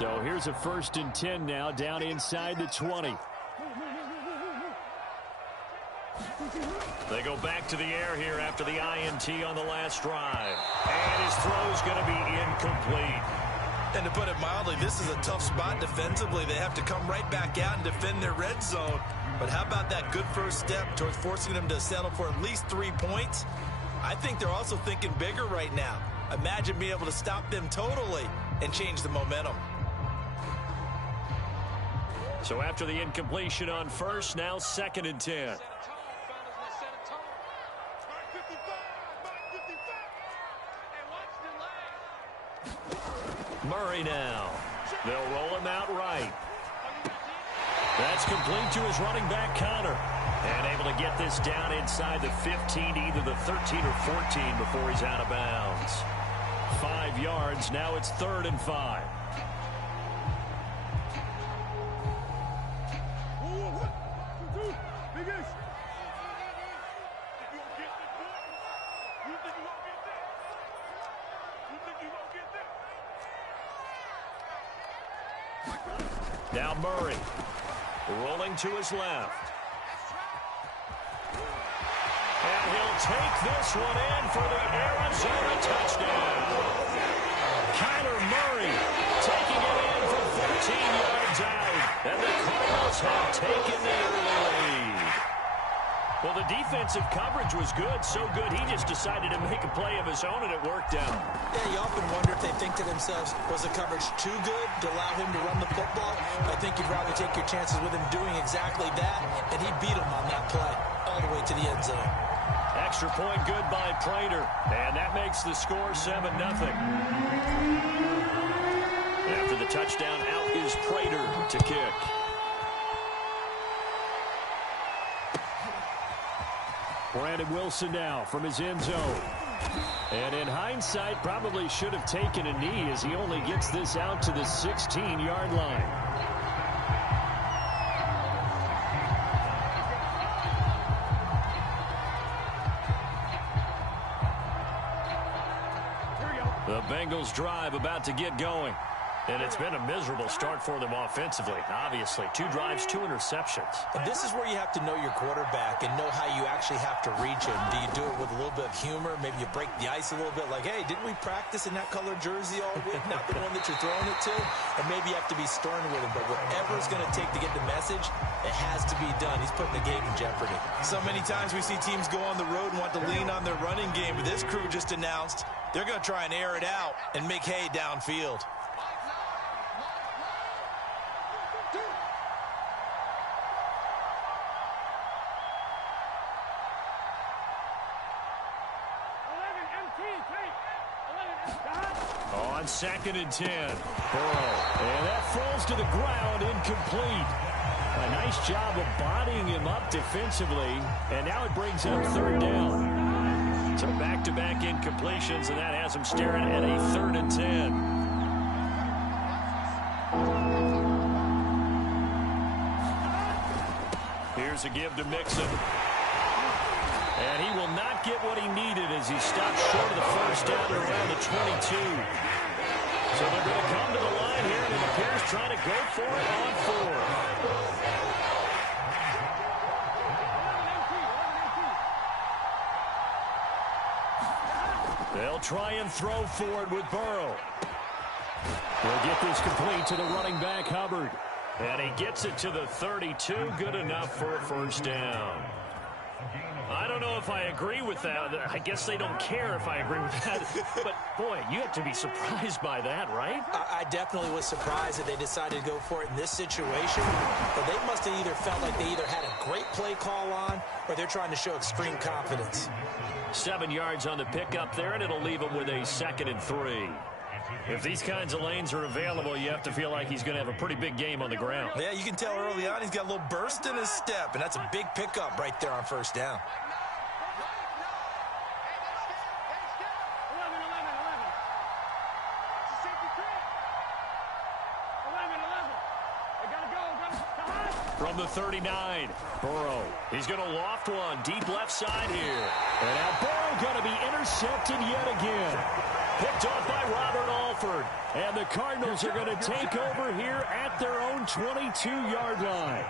So here's a 1st and 10 now, down inside the 20. They go back to the air here after the INT on the last drive. And his throw's going to be incomplete. And to put it mildly, this is a tough spot defensively. They have to come right back out and defend their red zone. But how about that good first step towards forcing them to settle for at least 3 points? I think they're also thinking bigger right now. Imagine being able to stop them totally and change the momentum. So after the incompletion on first, now 2nd and 10. Murray now. They'll roll him out right. That's complete to his running back, Connor. And able to get this down inside the 15, either the 13 or 14 before he's out of bounds. 5 yards. Now it's 3rd and 5. Now Murray, rolling to his left. And he'll take this one in for the Arizona touchdown. Kyler Murray taking it in for 14 yards out. And the Cardinals have taken the early lead. Well, the defensive coverage was good, so good he just decided to make a play of his own, and it worked out. Yeah, you often wonder if they think to themselves, was the coverage too good to allow him to run the football? I think you'd rather take your chances with him doing exactly that, and he beat him on that play all the way to the end zone. Extra point good by Prater, and that makes the score 7-0. After the touchdown, out is Prater to kick. Brandon Wilson now from his end zone. And in hindsight, probably should have taken a knee as he only gets this out to the 16-yard line. The Bengals drive about to get going. And it's been a miserable start for them offensively, obviously. 2 drives, 2 interceptions. And this is where you have to know your quarterback and know how you actually have to reach him. Do you do it with a little bit of humor? Maybe you break the ice a little bit like, hey, didn't we practice in that colored jersey all week? Not the one that you're throwing it to? Or maybe you have to be stern with him. But whatever it's going to take to get the message, it has to be done. He's putting the game in jeopardy. So many times we see teams go on the road and want to lean on their running game. But this crew just announced they're going to try and air it out and make hay downfield. On 2nd and 10, Burrow. And that falls to the ground, incomplete. A nice job of bodying him up defensively, and now it brings up 3rd down. So back-to-back incompletions, and that has him staring at a 3rd and 10. Here's a give to Mixon. And he will not get what he needed as he stops short of the first down at around the 22. So they're going to come to the line here, and it appears trying to go for it on 4. They'll try and throw for it with Burrow. They'll get this complete to the running back, Hubbard. And he gets it to the 32. Good enough for a first down. I don't know if I agree with that. I guess they don't care if I agree with that. But, boy, you have to be surprised by that, right? I definitely was surprised that they decided to go for it in this situation. But they must have either felt like they either had a great play call on or they're trying to show extreme confidence. 7 yards on the pickup there, and it'll leave him with a 2nd and 3. If these kinds of lanes are available, you have to feel like he's going to have a pretty big game on the ground. Yeah, you can tell early on he's got a little burst in his step, and that's a big pickup right there on first down. From the 39, Burrow. He's going to loft one deep left side here. And now Burrow going to be intercepted yet again. Picked off by Robert Alford. And the Cardinals are going to take over here at their own 22-yard line.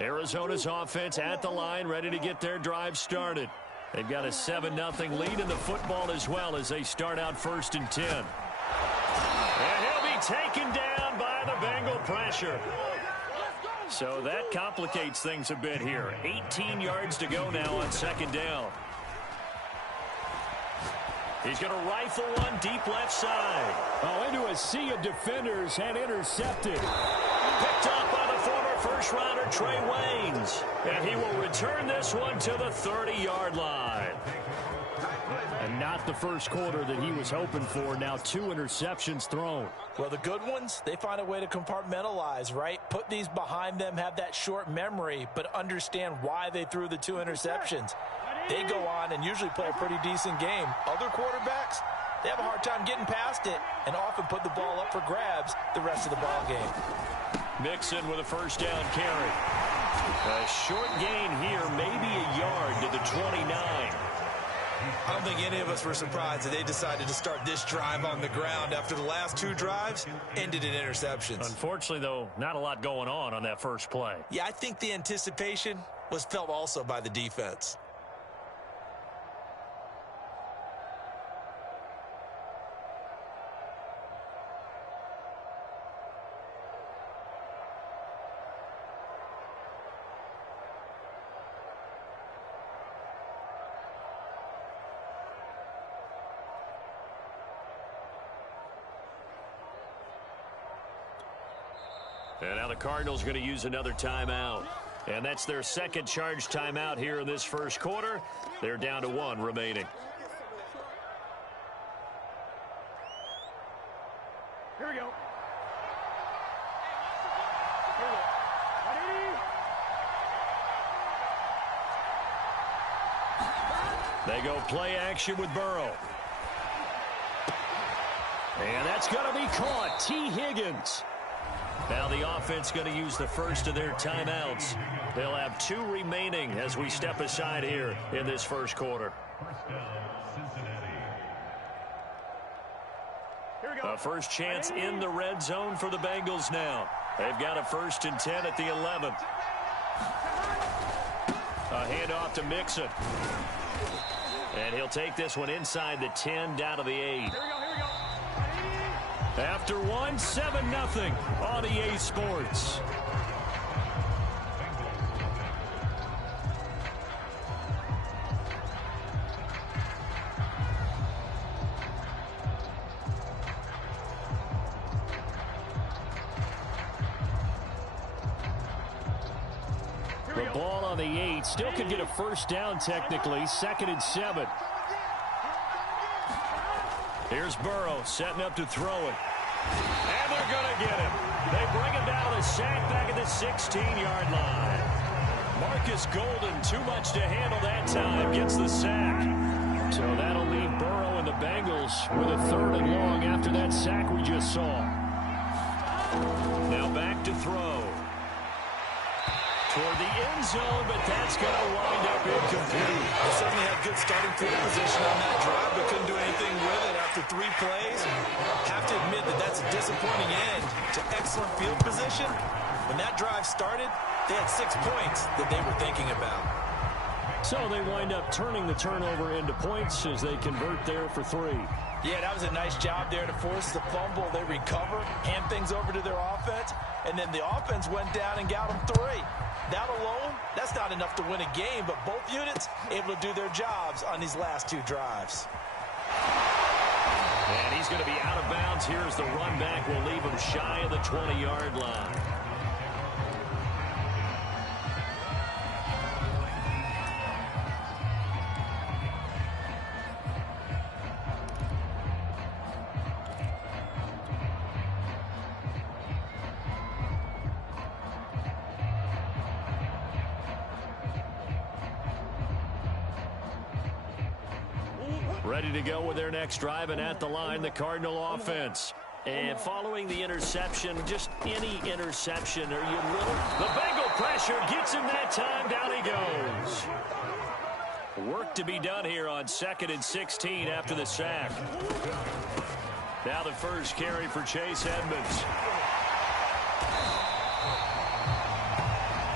Arizona's offense at the line, ready to get their drive started. They've got a 7-0 lead in the football as well as they start out 1st and 10. And he'll be taken down by the Bengal pressure. So that complicates things a bit here. 18 yards to go now on 2nd down. He's going to rifle one deep left side. Oh, into a sea of defenders and intercepted. Picked up by the former first-rounder Trey Waynes. And he will return this one to the 30-yard line. And not the first quarter that he was hoping for. Now 2 interceptions thrown. Well, the good ones, they find a way to compartmentalize, right? Put these behind them, have that short memory, but understand why they threw the 2 interceptions. They go on and usually play a pretty decent game. Other quarterbacks, they have a hard time getting past it and often put the ball up for grabs the rest of the ball game. Mixon with a first down carry. A short gain here, maybe a yard to the 29. I don't think any of us were surprised that they decided to start this drive on the ground after the last 2 drives ended in interceptions. Unfortunately, though, not a lot going on that first play. Yeah, I think the anticipation was felt also by the defense. And now the Cardinals going to use another timeout. And that's their second charge timeout here in this first quarter. They're down to 1 remaining. Here we go. They go play action with Burrow. And that's going to be caught. T. Higgins. Now the offense going to use the first of their timeouts. They'll have 2 remaining as we step aside here in this first quarter. A first chance in the red zone for the Bengals now. They've got a 1st and 10 at the 11. A handoff to Mixon. And he'll take this one inside the 10 down to the 8. After 1, 7-0 on EA Sports. The ball on the 8. Still could get a first down technically. 2nd and 7. Here's Burrow setting up to throw it. And they're going to get him. They bring him down to the sack back at the 16-yard line. Marcus Golden, too much to handle that time, gets the sack. So that'll leave Burrow and the Bengals with a 3rd and long after that sack we just saw. Now back to throw. Toward the end zone, but that's going to wind up incomplete. They certainly had good starting field position on that drive, but couldn't do anything with it after 3 plays. Have to admit that that's a disappointing end to excellent field position. When that drive started, they had 6 points that they were thinking about. So they wind up turning the turnover into points as they convert there for 3. Yeah, that was a nice job there to force the fumble. They recover, hand things over to their offense, and then the offense went down and got them 3. That alone, that's not enough to win a game, but both units able to do their jobs on these last 2 drives. And he's going to be out of bounds here as the run back will leave him shy of the 20-yard line. Ready to go with their next drive, and at the line, the Cardinal offense. And following the interception, just any interception, are you little? The Bengal pressure gets him that time. Down he goes. Work to be done here on 2nd and 16 after the sack. Now the first carry for Chase Edmonds.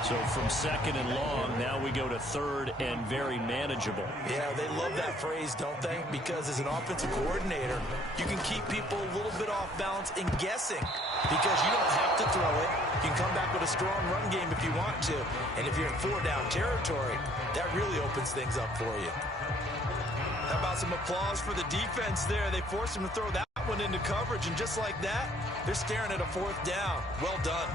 So from 2nd and long, now we go to 3rd and very manageable. Yeah, they love that phrase, don't they? Because as an offensive coordinator, you can keep people a little bit off balance and guessing because you don't have to throw it. You can come back with a strong run game if you want to. And if you're in 4-down territory, that really opens things up for you. How about some applause for the defense there? They forced him to throw that one into coverage, and just like that, they're staring at a 4th down. Well done.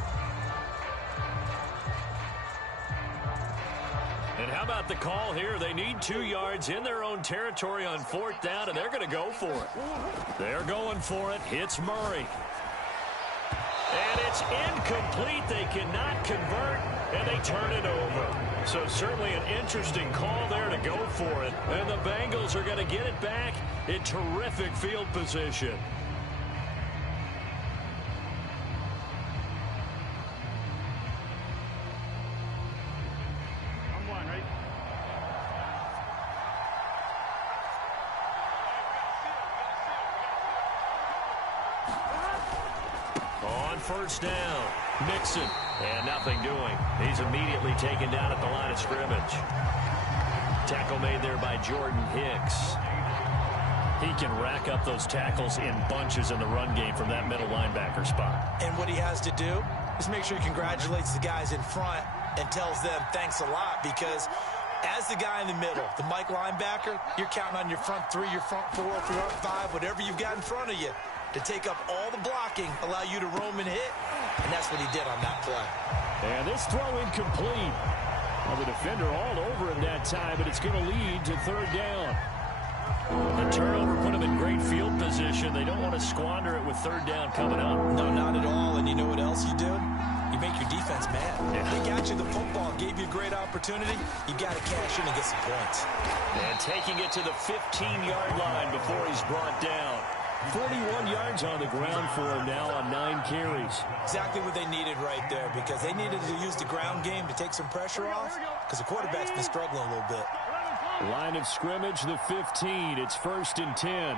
And how about the call here? They need 2 yards in their own territory on 4th down, and they're going to go for it. They're going for it. Hits Murray. And it's incomplete. They cannot convert, and they turn it over. So certainly an interesting call there to go for it. And the Bengals are going to get it back in terrific field position. On 1st down, Mixon, and nothing doing. He's immediately taken down at the line of scrimmage. Tackle made there by Jordan Hicks. He can rack up those tackles in bunches in the run game from that middle linebacker spot. And what he has to do is make sure he congratulates the guys in front and tells them thanks a lot, because as the guy in the middle, the Mike linebacker, you're counting on your front 3, your front 4, your front 5, whatever you've got in front of you to take up all the blocking, allow you to roam and hit, and that's what he did on that play. And this throw incomplete. Well, the defender all over him that time, but it's going to lead to 3rd down. The turnover put him in great field position. They don't want to squander it with 3rd down coming up. No, not at all. And you know what else you do? You make your defense mad. Yeah. They got you the football, gave you a great opportunity. You got to cash in and get some points. And taking it to the 15-yard line before he's brought down. 41 yards on the ground for him now on 9 carries. Exactly what they needed right there, because they needed to use the ground game to take some pressure off, because the quarterback's been struggling a little bit. Line of scrimmage, the 15. It's 1st and 10.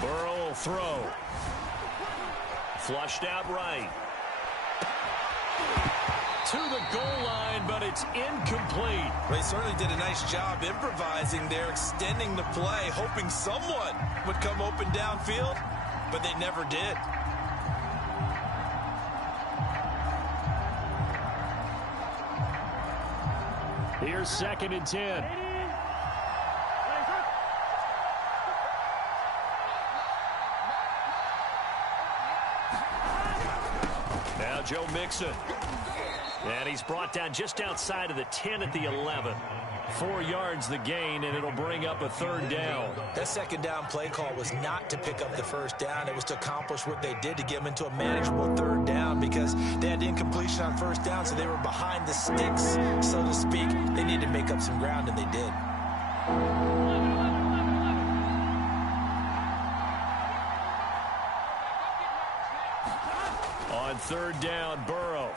Burrow will throw. Flushed out right. To the goal line, but it's incomplete. They certainly did a nice job improvising there, extending the play, hoping someone would come open downfield, but they never did. Here's 2nd and 10. Now Joe Mixon. And he's brought down just outside of the 10 at the 11. 4 yards the gain, and it'll bring up a 3rd down. That 2nd down play call was not to pick up the 1st down. It was to accomplish what they did, to get them into a manageable 3rd down, because they had incompletion on 1st down, so they were behind the sticks, so to speak. They needed to make up some ground, and they did. On 3rd down, Burrow.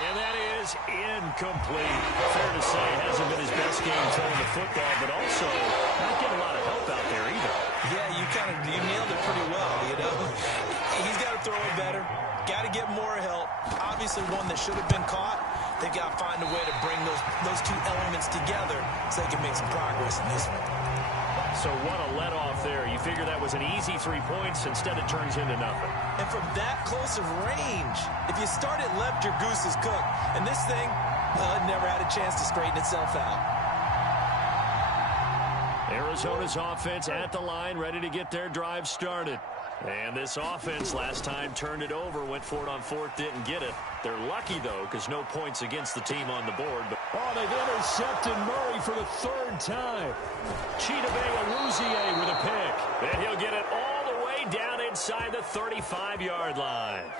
And that is incomplete. Fair to say, it hasn't been his best game throwing the football, but also not getting a lot of help out there either. Yeah, you nailed it pretty well, you know. He's got to throw it better. Got to get more help. Obviously one that should have been caught. They got to find a way to bring those 2 elements together so they can make some progress in this one. So what a let-off there. You figure that was an easy 3 points. Instead, it turns into nothing. And from that close of range, if you start it left, your goose is cooked. And this thing, well, it never had a chance to straighten itself out. Arizona's offense at the line, ready to get their drive started. And this offense last time turned it over, went for it on 4th, didn't get it. They're lucky, though, because no points against the team on the board. But oh, they've intercepted Murray for the 3rd time. Chidobe Awuzie with a pick. And he'll get it all the way down inside the 35-yard line.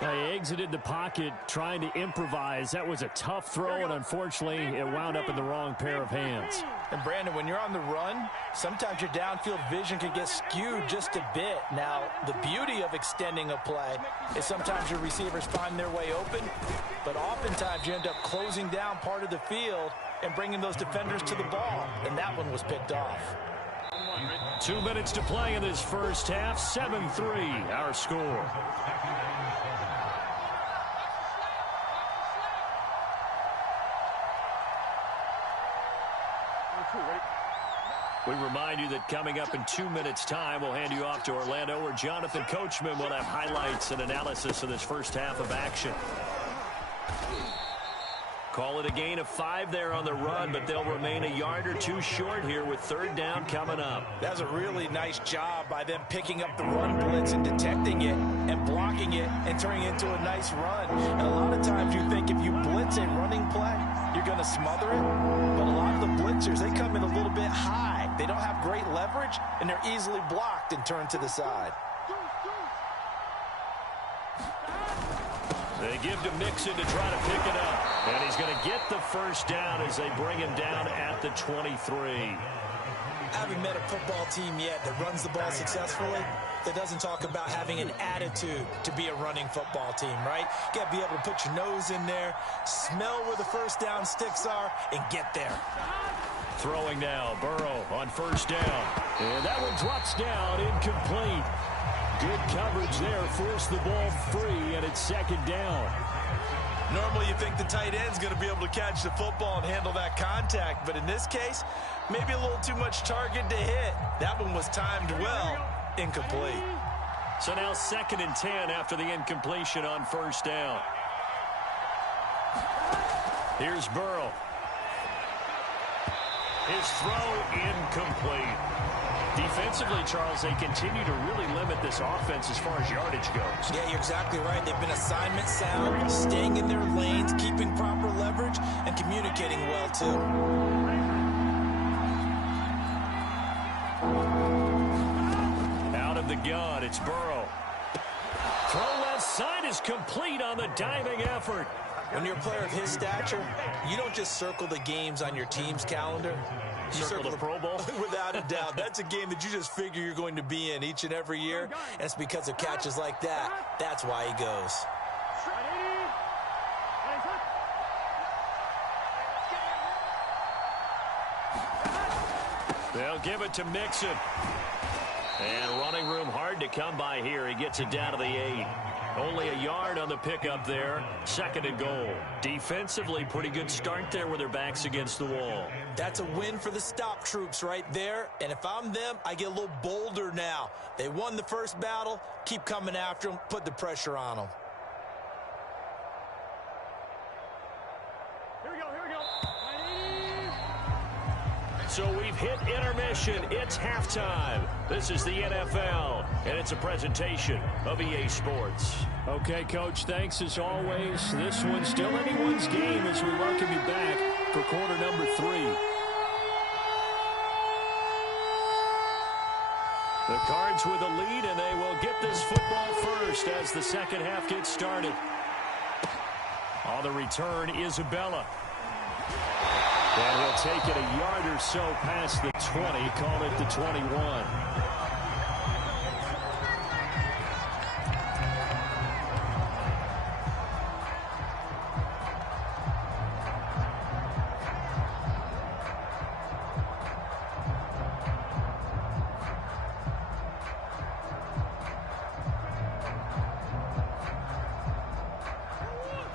They exited the pocket trying to improvise. That was a tough throw, and unfortunately, it wound up in the wrong pair of hands. And, Brandon, when you're on the run, sometimes your downfield vision can get skewed just a bit. Now, the beauty of extending a play is sometimes your receivers find their way open, but oftentimes you end up closing down part of the field and bringing those defenders to the ball, and that one was picked off. 2 minutes to play in this first half. 7-3, our score. We remind you that coming up in 2 minutes' time, we'll hand you off to Orlando, where Jonathan Coachman will have highlights and analysis of this first half of action. Call it a gain of 5 there on the run, but they'll remain a yard or two short here with third down coming up. That's a really nice job by them picking up the run blitz and detecting it and blocking it and turning it into a nice run. And a lot of times you think if you blitz a running play, you're going to smother it. But a lot of the blitzers, they come in a little bit high. They don't have great leverage, and they're easily blocked and turned to the side. They give to Mixon to try to pick it up. And he's going to get the first down as they bring him down at the 23. I haven't met a football team yet that runs the ball successfully that doesn't talk about having an attitude to be a running football team, right? You got to be able to put your nose in there, smell where the first down sticks are, and get there. Throwing now, Burrow on first down. And that one drops down, incomplete. Good coverage there, forced the ball free, and it's second down. Normally you think the tight end's going to be able to catch the football and handle that contact, but in this case, maybe a little too much target to hit. That one was timed well, incomplete. So now 2nd and 10 after the incompletion on first down. Here's Burrow. His throw incomplete. Defensively, Charles, they continue to really limit this offense as far as yardage goes. Yeah, you're exactly right. They've been assignment sound, staying in their lanes, keeping proper leverage, and communicating well, too. Out of the gun, it's Burrow. Throw left side is complete on the diving effort. When you're a player of his stature, you don't just circle the games on your team's calendar. You circle the Pro Bowl? Without a doubt. That's a game that you just figure you're going to be in each and every year. And it's because of catches like that. That's why he goes. They'll give it to Mixon. And running room hard to come by here. He gets it down to the 8. Only a yard on the pickup there. 2nd and goal. Defensively, pretty good start there with their backs against the wall. That's a win for the stop troops right there. And if I'm them, I get a little bolder now. They won the first battle. Keep coming after them. Put the pressure on them. Here we go. So we've hit intermission. It's halftime. This is the NFL, and it's a presentation of EA Sports. Okay, Coach, thanks as always. This one's still anyone's game as we welcome you back for quarter number 3. The Cards with a lead, and they will get this football first as the second half gets started. On the return, Isabella. And he'll take it a yard or so past the 20, call it the 21.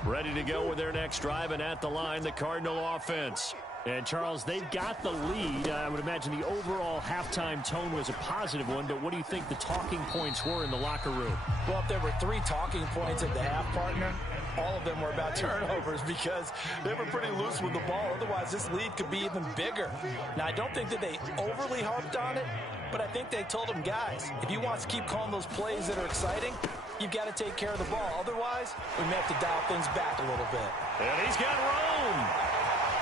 Ready to go with their next drive, and at the line, the Cardinal offense. And, Charles, they've got the lead. I would imagine the overall halftime tone was a positive one, but what do you think the talking points were in the locker room? Well, if there were 3 talking points at the half, partner, all of them were about turnovers because they were pretty loose with the ball. Otherwise, this lead could be even bigger. Now, I don't think that they overly harped on it, but I think they told them, guys, if you want to keep calling those plays that are exciting, you've got to take care of the ball. Otherwise, we may have to dial things back a little bit. And he's got room.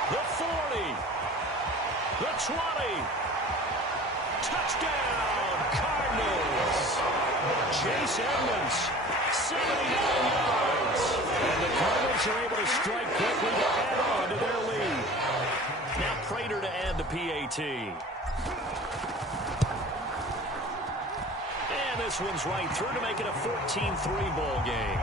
The 40. The 20. Touchdown, Cardinals. Chase Edmonds, 79 yards. Bengals are able to strike quickly to add on to their lead. Now Prater to add the PAT. And this one's right through to make it a 14-3 ball game.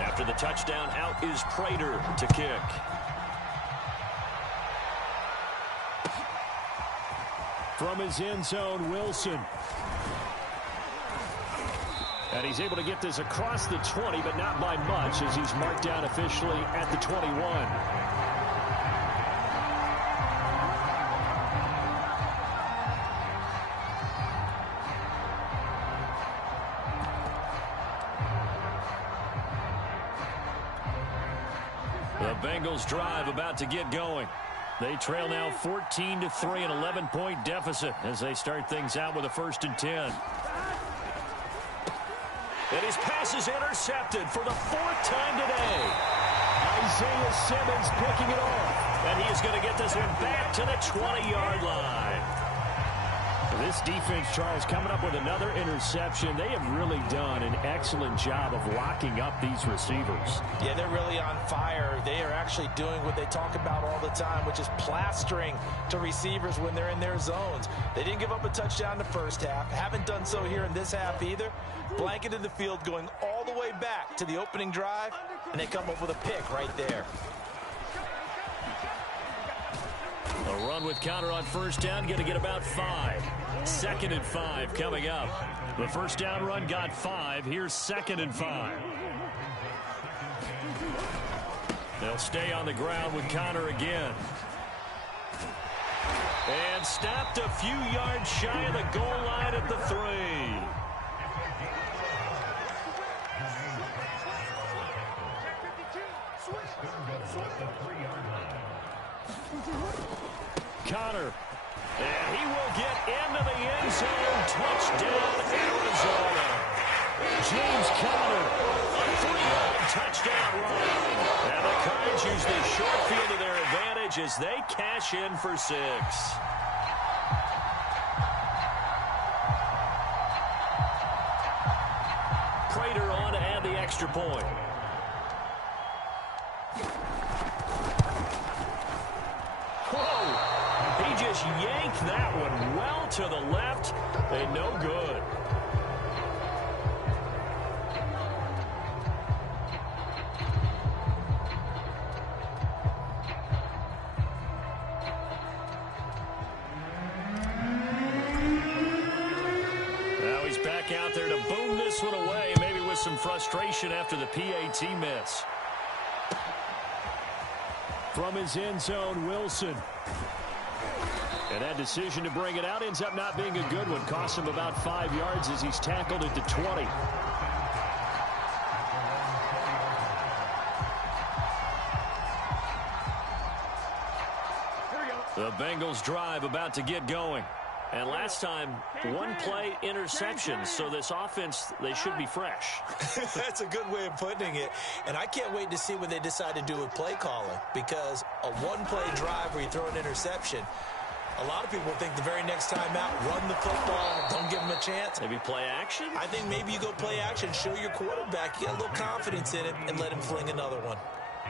After the touchdown, out is Prater to kick. From his end zone, Wilson. And he's able to get this across the 20, but not by much, as he's marked down officially at the 21. The Bengals drive about to get going. They trail now 14-3, an 11-point deficit as they start things out with a 1st and 10. And his pass is intercepted for the 4th time today. Isaiah Simmons picking it off. And he is going to get this one back to the 20-yard line. This defense, Charles, coming up with another interception. They have really done an excellent job of locking up these receivers. Yeah, they're really on fire. They are actually doing what they talk about all the time, which is plastering to receivers when they're in their zones. They didn't give up a touchdown in the first half. Haven't done so here in this half either. Blanketed the field going all the way back to the opening drive, and they come up with a pick right there. A run with counter on 1st down, going to get about 5. 2nd and 5 coming up. The 1st down run got 5. Here's 2nd and 5. They'll stay on the ground with counter again. And stopped a few yards shy of the goal line at the 3. Connor, and he will get into the end zone. Touchdown, Arizona. James Conner, a 3-yard touchdown run. And the Cards use the short field to their advantage as they cash in for 6. Prater on to add the extra point. Just yanked that one well to the left, and no good. Now he's back out there to boom this one away, maybe with some frustration after the PAT miss. From his end zone, Wilson. And that decision to bring it out ends up not being a good one. Costs him about 5 yards as he's tackled at the 20. The Bengals drive about to get going. And last time, 1-play interception. So this offense, they should be fresh. That's a good way of putting it. And I can't wait to see what they decide to do with play calling. Because a 1-play drive where you throw an interception, a lot of people think the very next time out, run the football, don't give them a chance. Maybe play action? I think maybe you go play action, show your quarterback, you get a little confidence in it, and let him fling another one.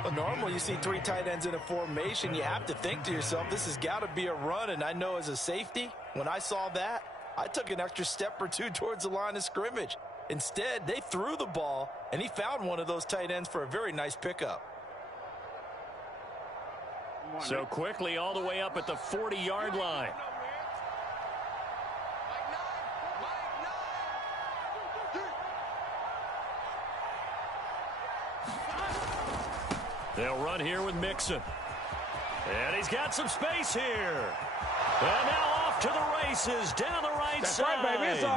Well, normally you see 3 tight ends in a formation, you have to think to yourself, this has got to be a run, and I know as a safety, when I saw that, I took an extra step or 2 towards the line of scrimmage. Instead, they threw the ball, and he found one of those tight ends for a very nice pickup. So quickly all the way up at the 40-yard line. They'll run here with Mixon. And he's got some space here. And now off to the races down the right side. Right, baby. It's and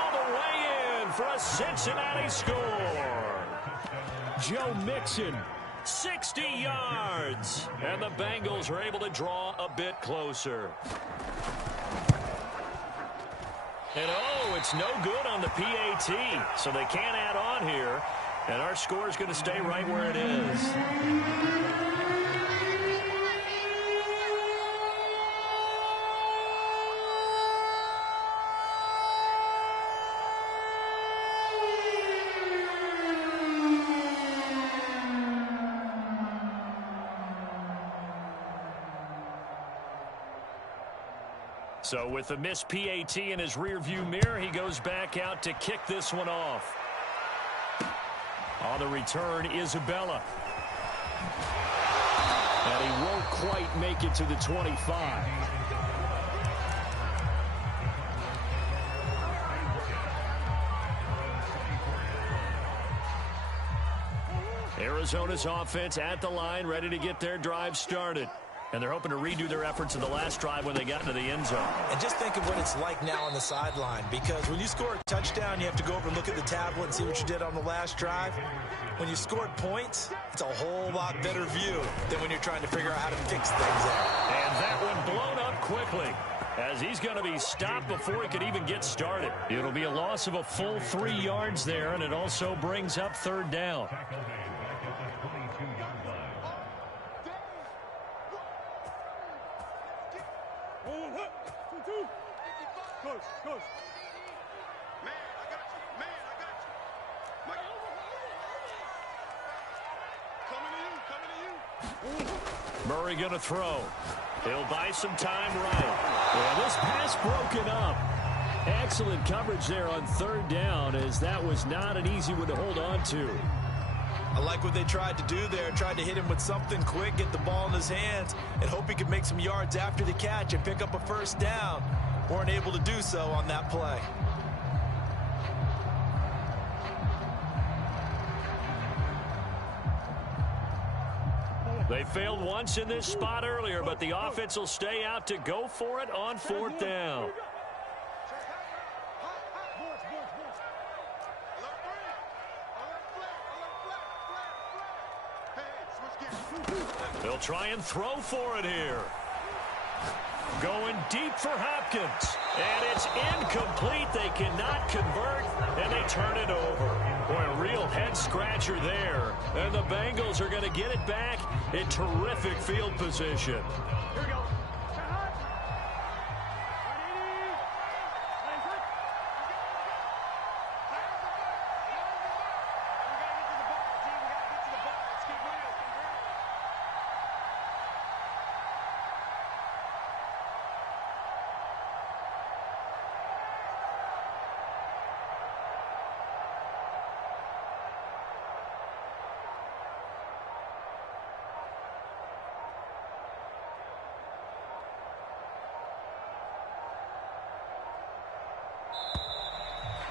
all the way in for a Cincinnati score. Joe Mixon. 60 yards. And the Bengals are able to draw a bit closer. And, oh, it's no good on the PAT. So they can't add on here. And our score is going to stay right where it is. So with the missed PAT in his rearview mirror, he goes back out to kick this one off. On the return, Isabella. And he won't quite make it to the 25. Arizona's offense at the line, ready to get their drive started. And they're hoping to redo their efforts in the last drive when they got into the end zone. And just think of what it's like now on the sideline, because when you score a touchdown, you have to go over and look at the tablet and see what you did on the last drive. When you scored points, it's a whole lot better view than when you're trying to figure out how to fix things there. And that one blown up quickly, as he's going to be stopped before he could even get started. It'll be a loss of a full 3 yards there, and it also brings up third down. Murray going to throw. He'll buy some time right. Well, this pass broken up. Excellent coverage there on third down, as that was not an easy one to hold on to. I like what they tried to do there. Tried to hit him with something quick, get the ball in his hands, and hope he could make some yards after the catch and pick up a first down. Weren't able to do so on that play. They failed once in this spot earlier, but the offense will stay out to go for it on fourth down. They'll try and throw for it here. Going deep for Hopkins. And it's incomplete. They cannot convert, and they turn it over. Boy, a real head-scratcher there. And the Bengals are going to get it back in terrific field position. Here we go.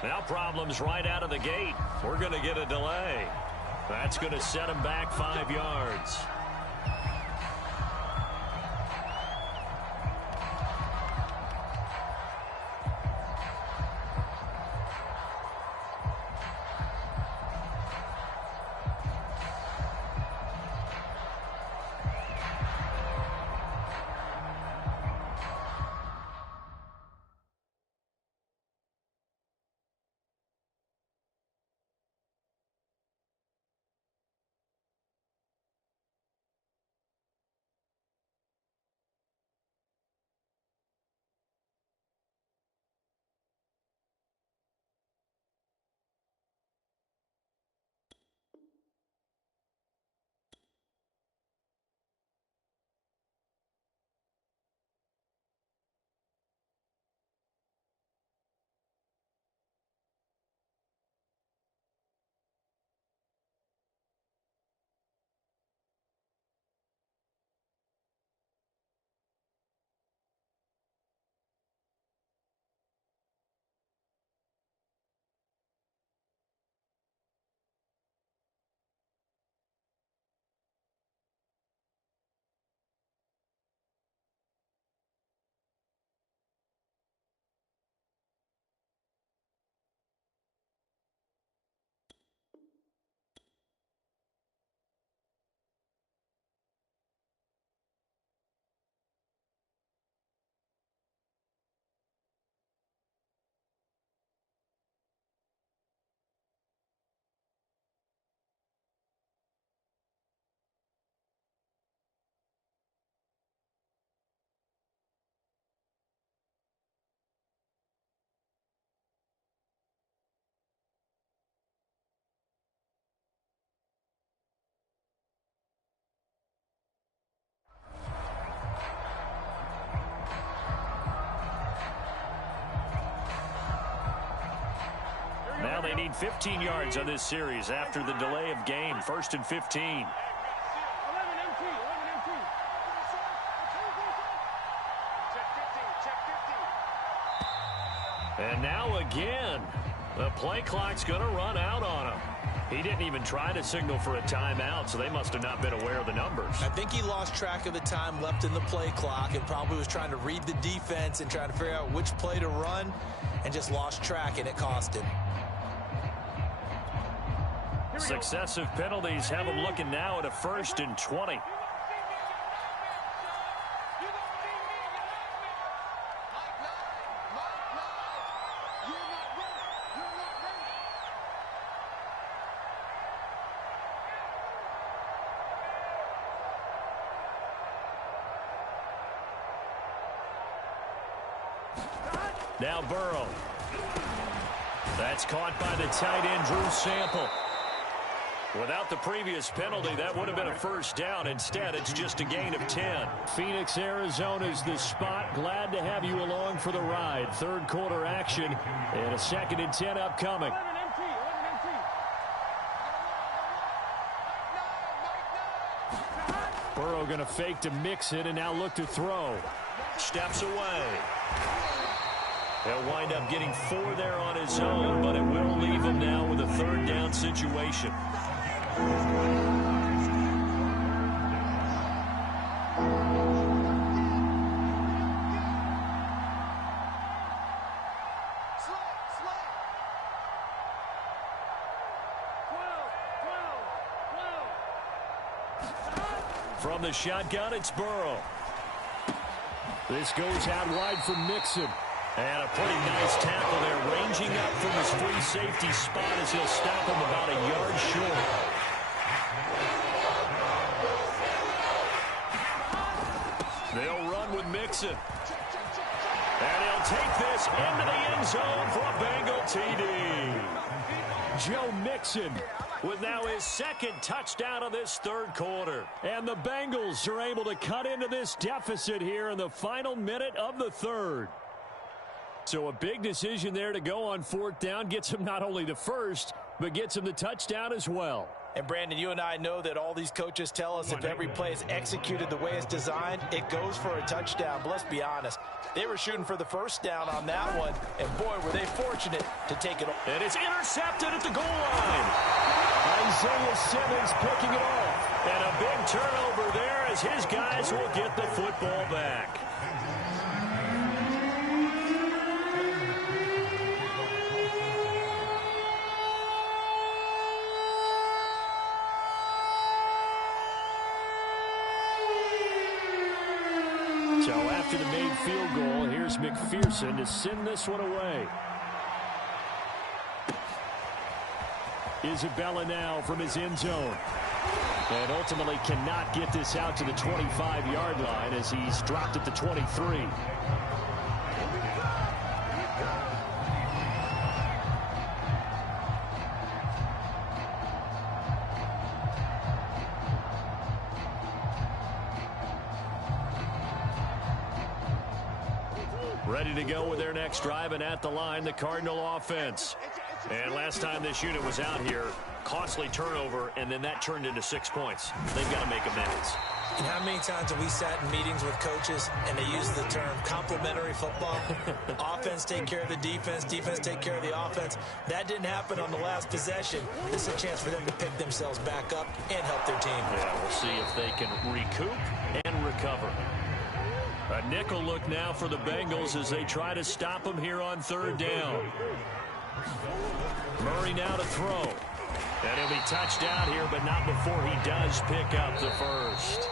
Now problems right out of the gate. We're going to get a delay. That's going to set him back 5 yards. they need 15 yards on this series after the delay of game. 1st and 15. And now again, the play clock's going to run out on him. He didn't even try to signal for a timeout, so they must have not been aware of the numbers. I think he lost track of the time left in the play clock and probably was trying to read the defense and trying to figure out which play to run and just lost track, and it cost him. Successive penalties have him looking now at a 1st and 20. Now Burrow. That's caught by the tight end, Drew Sample. Without the previous penalty, that would have been a 1st down. Instead, it's just a gain of 10. Phoenix, Arizona's the spot. Glad to have you along for the ride. 3rd quarter action and a 2nd and 10 upcoming. Burrow going to fake to Mixon and now look to throw. Steps away. He'll wind up getting 4 there on his own, but it will leave him now with a 3rd down situation. From the shotgun, it's Burrow. This goes out wide for Mixon. And a pretty nice tackle there, ranging up from his free safety spot as he'll stop him about a yard short. They'll run with Mixon. And he'll take this into the end zone for a Bengal TD. Joe Mixon with now his 2nd touchdown of this 3rd quarter. And the Bengals are able to cut into this deficit here in the final minute of the 3rd. So a big decision there to go on 4th down. Gets him not only the 1st, but gets him the touchdown as well. And, Brandon, you and I know that all these coaches tell us if every play is executed the way it's designed, it goes for a touchdown. But let's be honest, they were shooting for the 1st down on that one, and, boy, were they fortunate to take it off. And it's intercepted at the goal line. Isaiah Simmons picking it off. And a big turnover there as his guys will get the football back. So after the made field goal, here's McPherson to send this one away. Isabella now from his end zone. And ultimately cannot get this out to the 25-yard line as he's dropped at the 23. Ready to go with their next drive, and at the line, the Cardinal offense. And last time this unit was out here, costly turnover, and then that turned into 6 points. They've got to make amends. And how many times have we sat in meetings with coaches and they use the term complementary football? Offense take care of the defense, defense take care of the offense. That didn't happen on the last possession. This is a chance for them to pick themselves back up and help their team. Yeah, we'll see if they can recoup and recover. A nickel look now for the Bengals as they try to stop him here on 3rd down. Murray now to throw. And he'll be touched out here, but not before he does pick up the 1st.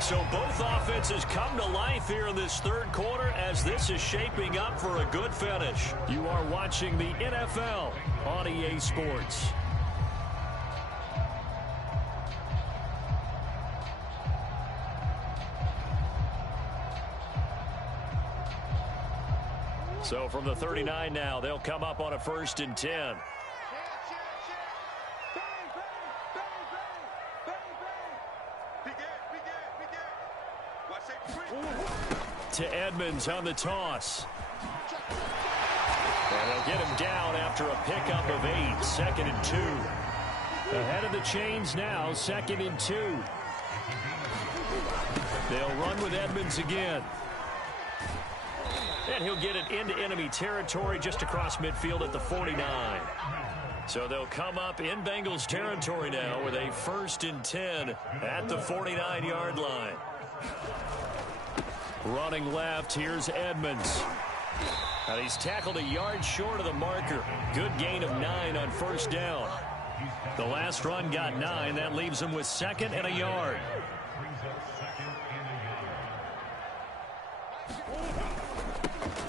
So both offenses come to life here in this 3rd quarter as this is shaping up for a good finish. You are watching the NFL on EA Sports. So from the 39 now, they'll come up on a 1st and 10. To Edmonds on the toss. And they'll get him down after a pickup of 8, 2nd and 2. Ahead of the chains now, 2nd and 2. They'll run with Edmonds again. And he'll get it into enemy territory just across midfield at the 49. So they'll come up in Bengals territory now with a 1st and 10 at the 49-yard line. Running left, here's Edmonds. And he's tackled a yard short of the marker. Good gain of 9 on 1st down. The last run got 9. That leaves him with 2nd and a yard.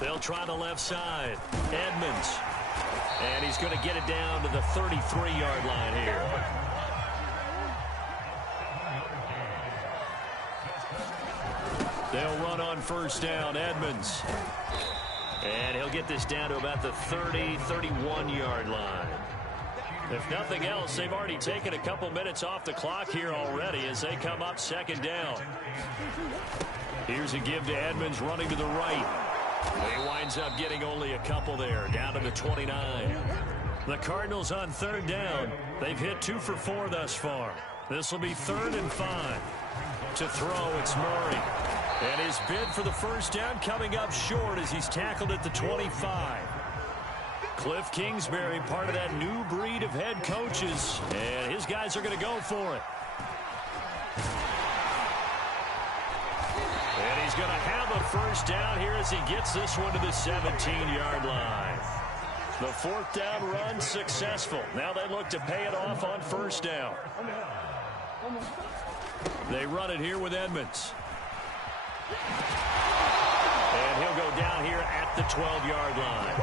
They'll try the left side. Edmonds. And he's going to get it down to the 33-yard line here. They'll run on 1st down. Edmonds. And he'll get this down to about the 30, 31-yard line. If nothing else, they've already taken a couple minutes off the clock here already as they come up 2nd down. Here's a give to Edmonds running to the right. He winds up getting only a couple there, down to the 29. The Cardinals on 3rd down. They've hit 2 for 4 thus far. This will be 3rd and 5. To throw, it's Murray. And his bid for the 1st down coming up short as he's tackled at the 25. Cliff Kingsbury, part of that new breed of head coaches, and his guys are going to go for it. And he's going to have a 1st down here as he gets this one to the 17-yard line. The 4th down run successful. Now they look to pay it off on 1st down. They run it here with Edmonds. And he'll go down here at the 12-yard line.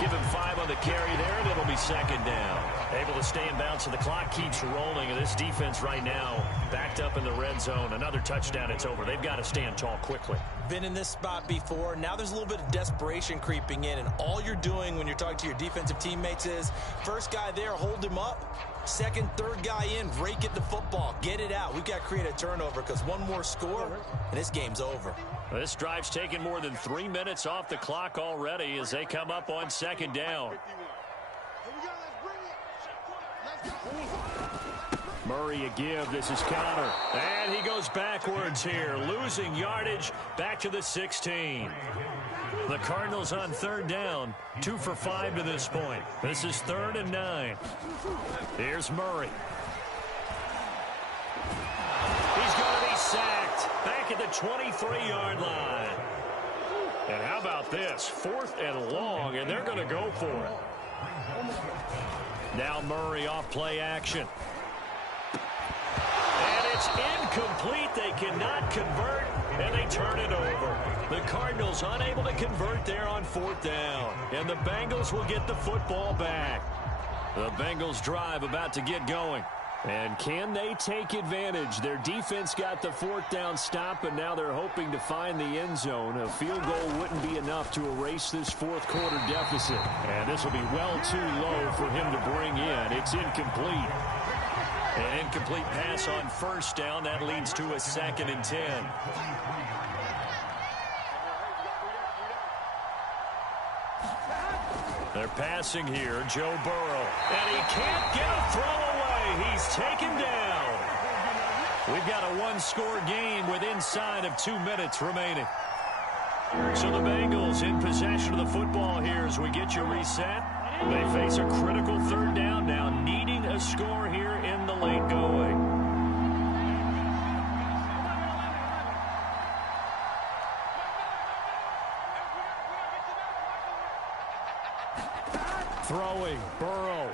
Give him 5 on the carry there, and it'll be 2nd down. Able to stay in bounds, so the clock keeps rolling. And this defense right now backed up in the red zone. Another touchdown, it's over. They've got to stand tall quickly. Been in this spot before. Now there's a little bit of desperation creeping in, and all you're doing when you're talking to your defensive teammates is first guy there, hold him up. 2nd, 3rd guy in, rake at the football. Get it out. We've got to create a turnover because one more score, and this game's over. This drive's taken more than 3 minutes off the clock already as they come up on 2nd down. Murray a give. This is counter. And he goes backwards here, losing yardage back to the 16. The Cardinals on 3rd down, 2 for 5 to this point. This is 3rd and 9. Here's Murray. He's going to be sacked back at the 23-yard line. And how about this? 4th and long, and they're going to go for it. Now Murray off play action. And it's incomplete. They cannot convert, and they turn it over. The Cardinals unable to convert there on 4th down. And the Bengals will get the football back. The Bengals drive about to get going. And can they take advantage? Their defense got the 4th down stop, and now they're hoping to find the end zone. A field goal wouldn't be enough to erase this 4th quarter deficit. And this will be well too low for him to bring in. It's incomplete. An incomplete pass on 1st down. That leads to a 2nd and 10. They're passing here, Joe Burrow. And he can't get a throw away. He's taken down. We've got a one-score game with inside of 2 minutes remaining. So the Bengals in possession of the football here as we get you reset. They face a critical 3rd down now, needing a score here in the late going. Throwing, Burrow.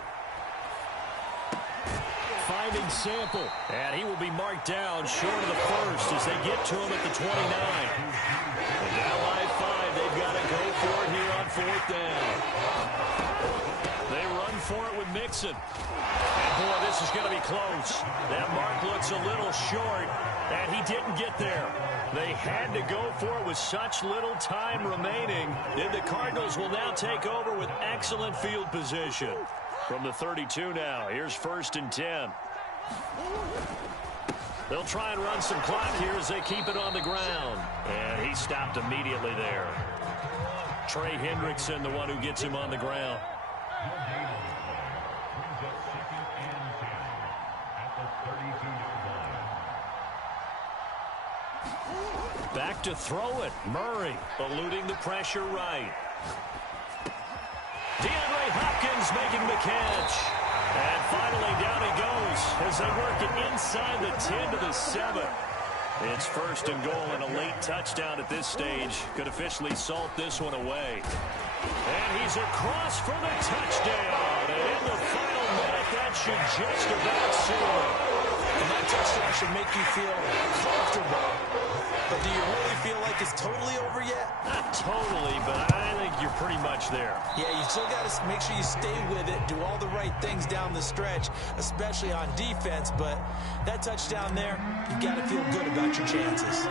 Finding Sample. And he will be marked down short of the 1st as they get to him at the 29. And now line 5, they've got to go for it here on 4th down. They run for it with Mixon. And boy, this is going to be close. That mark looks a little short, and he didn't get there. They had to go for it with such little time remaining. And the Cardinals will now take over with excellent field position. From the 32 now, here's 1st and 10. They'll try and run some clock here as they keep it on the ground. And he stopped immediately there. Trey Hendrickson, the one who gets him on the ground. Back to throw it. Murray eluding the pressure right. DeAndre Hopkins making the catch. And finally down he goes as they work it inside the 10 to the 7. It's 1st and goal, and a late touchdown at this stage could officially salt this one away. And he's across for the touchdown. And in the final minute, that should just about seal it. And that touchdown should make you feel comfortable. But do you really feel like it's totally over yet? Not totally, but I think you're pretty much there. Yeah, you still got to make sure you stay with it, do all the right things down the stretch, especially on defense. But that touchdown there, you've got to feel good about your chances.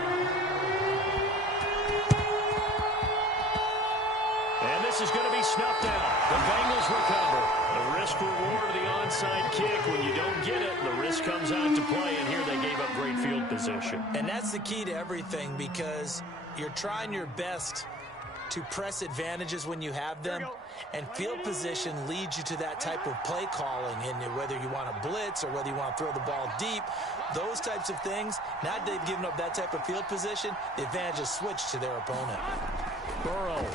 And this is going to be snuffed out. The Bengals recover. The risk-reward of the onside kick. When you don't get it, the risk comes out to play, and here they gave up great field position. And that's the key to everything, because you're trying your best to press advantages when you have them, and field position leads you to that type of play calling, and whether you want to blitz or whether you want to throw the ball deep, those types of things. Now that they've given up that type of field position, the advantage is switched to their opponent. Burrow.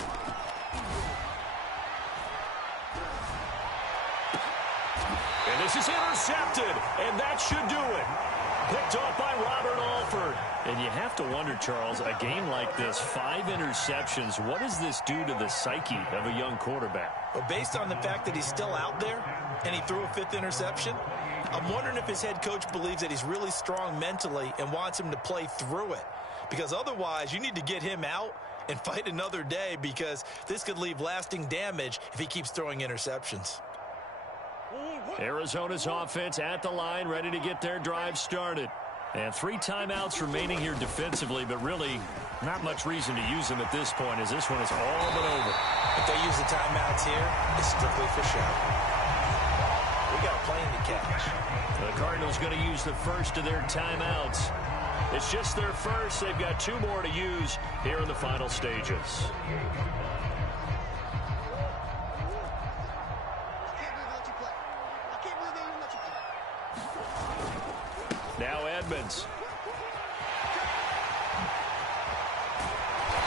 And this is intercepted, and that should do it. Picked off by Robert Alford. And you have to wonder, Charles, a game like this, 5 interceptions, what does this do to the psyche of a young quarterback? Well, based on the fact that he's still out there and he threw a 5th interception, I'm wondering if his head coach believes that he's really strong mentally and wants him to play through it. Because otherwise, you need to get him out and fight another day, because this could leave lasting damage if he keeps throwing interceptions. Arizona's offense at the line, ready to get their drive started. And 3 timeouts remaining here defensively, but really not much reason to use them at this point, as this one is all but over. If they use the timeouts here, it's strictly for show. We got a plane to catch. The Cardinals going to use the first of their timeouts. It's just their first. They've got 2 more to use here in the final stages. Now Edmonds.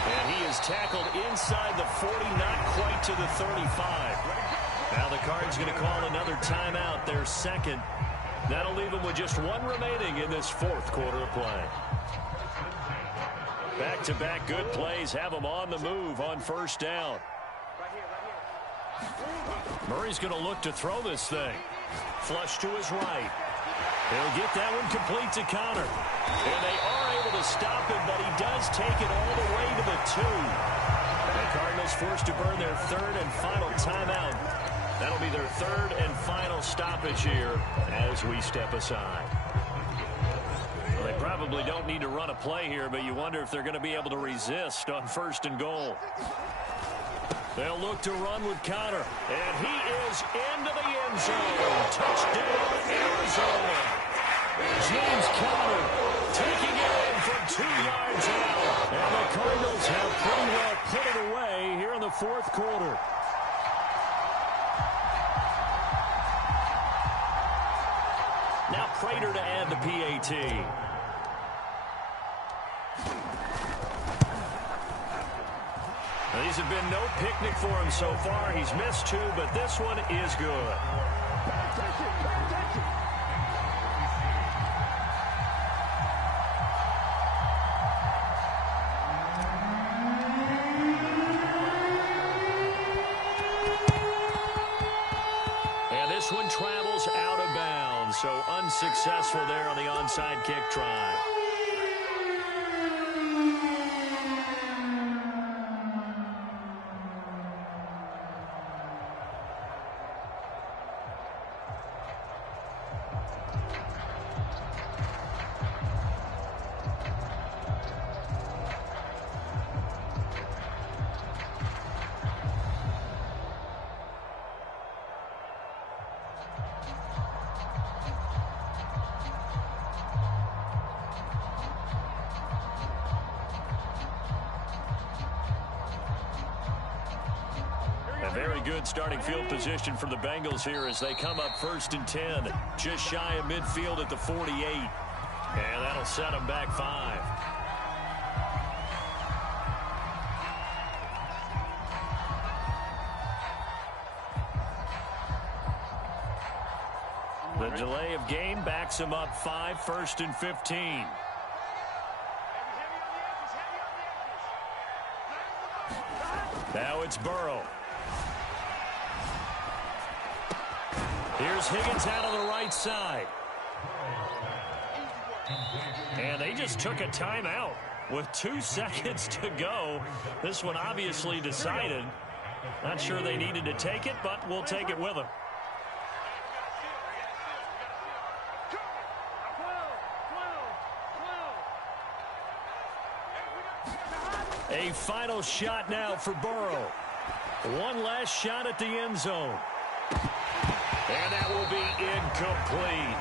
And he is tackled inside the 40, not quite to the 35. Now the Cards going to call another timeout, their second. That'll leave them with just 1 remaining in this 4th quarter of play. Back-to-back good plays have them on the move on 1st down. Murray's going to look to throw this thing. Flush to his right. He'll get that one complete to Connor. And they are able to stop him, but he does take it all the way to the 2. The Cardinals forced to burn their 3rd and final timeout. That'll be their 3rd and final stoppage here as we step aside. Well, they probably don't need to run a play here, but you wonder if they're going to be able to resist on 1st and goal. They'll look to run with Connor. And he is into the end zone. Touchdown, Arizona. James Conner taking it in from 2 yards out. And the Cardinals have pretty well put it away here in the 4th quarter. Now Prater to add the PAT. These have been no picnic for him so far. He's missed 2, but this one is good. And this one travels out of bounds, so unsuccessful there on the onside kick try. good starting field position for the Bengals here as they come up 1st and 10. Just shy of midfield at the 48. And that'll set them back 5. The delay of game backs them up 5, 1st and 15. Now it's Burrow. Here's Higgins out on the right side. And they just took a timeout with 2 seconds to go. This one obviously decided. Not sure they needed to take it, but we'll take it with them. A final shot now for Burrow. One last shot at the end zone. And that will be incomplete.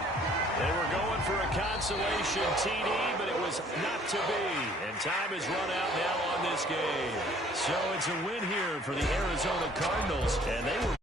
They were going for a consolation TD, but it was not to be. And time has run out now on this game. So it's a win here for the Arizona Cardinals. And they were